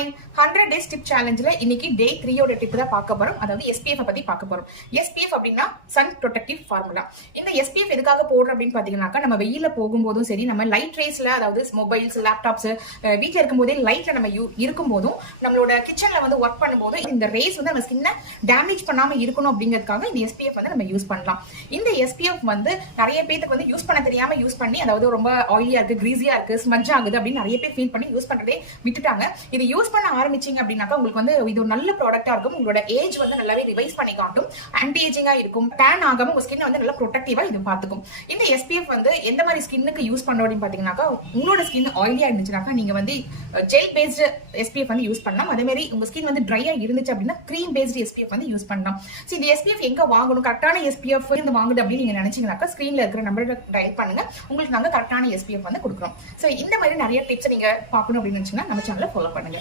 100 days tip challengeல இன்னைக்கு டே 3 ஓட tip தான் பார்க்க போறோம். அதாவது SPF பத்தி பார்க்க போறோம். SPF அப்படின்னா சன் ப்ரொடெக்டிவ் ஃபார்முலா. இந்த SPF எதுக்காக போடுறோம் அப்படின்னு பாத்தீங்கன்னாக்கா நம்ம வெயில போகும்போதும் சரி, நம்ம லைட் ரேஸ்ல, அதாவது மொபைல்ஸ், லேப்டாப்ஸ் வீட்ல இருக்கும்போதே லைட்ல நம்ம இருக்கும்போதும், நம்மளோட கிச்சன்ல வந்து ஒர்க் பண்ணும்போது இந்த ரேஸ் வந்து நம்ம ஸ்கின்னை டேமேஜ் பண்ணாம இருக்கணும் அப்படிங்கிறதுக்காக இந்த SPF வந்து நம்ம யூஸ் பண்ணலாம். இந்த SPF வந்து நிறைய பேருக்கு வந்து யூஸ் பண்ண தெரியாம யூஸ் பண்ணி, அதாவது ரொம்ப ஆயிலியா இருக்கு, கிரீஸியா இருக்கு, ஸ்மஜ் ஆகுது அப்படின்னு நிறைய பேர் ஃபீல் பண்ணி யூஸ் பண்றதே விட்டுட்டாங்க. இது யூஸ் பண்ண ஆரம்பிச்சீங்க அப்படின்னாக்கா உங்களுக்கு வந்து இது ஒரு நல்ல ப்ராடக்டா இருக்கும். உங்களோட ஏஜ் வந்து நல்லாவே ரிவைஸ் பண்ணி காட்டும், ஆன்டி ஏஜிங்கா இருக்கும், டேன் ஆகாம உங்க ஸ்கின் வந்து நல்லா ப்ரொடெக்டிவா இது பார்த்துக்கும். இந்த SPF வந்து எந்த மாதிரி ஸ்கின்னுக்கு யூஸ் பண்ணணும் அப்படின்னு பாத்தீங்கன்னாக்கா, உங்களோட ஸ்கின் ஆயிலியா இருந்துச்சுனாக்கா நீங்க வந்து ஜெல் பேஸ்டு SPF வந்து யூஸ் பண்ணலாம். அதே மாதிரி உங்க ஸ்கின் வந்து ட்ரையா இருந்துச்சு அப்படின்னா கிரீம் பேஸ்டு SPF வந்து யூஸ் பண்ணலாம். சோ இந்த SPF எங்க வாங்கணும், கரெக்டான SPF இந்த வாங்குது அப்படின்னு நீங்க நினைச்சீங்கன்னாக்கா ஸ்கிரீன்ல இருக்கிற நம்பரை டயல் பண்ணுங்க, உங்களுக்கு நாங்க கரெக்டான SPF வந்து கொடுக்குறோம். சோ இந்த மாதிரி நிறைய டிப்ஸ் நீங்க பார்க்கணும் அப்படின்னு நினைச்சீங்கன்னா நம்ம சேனலை ஃபாலோ பண்ணுங்க.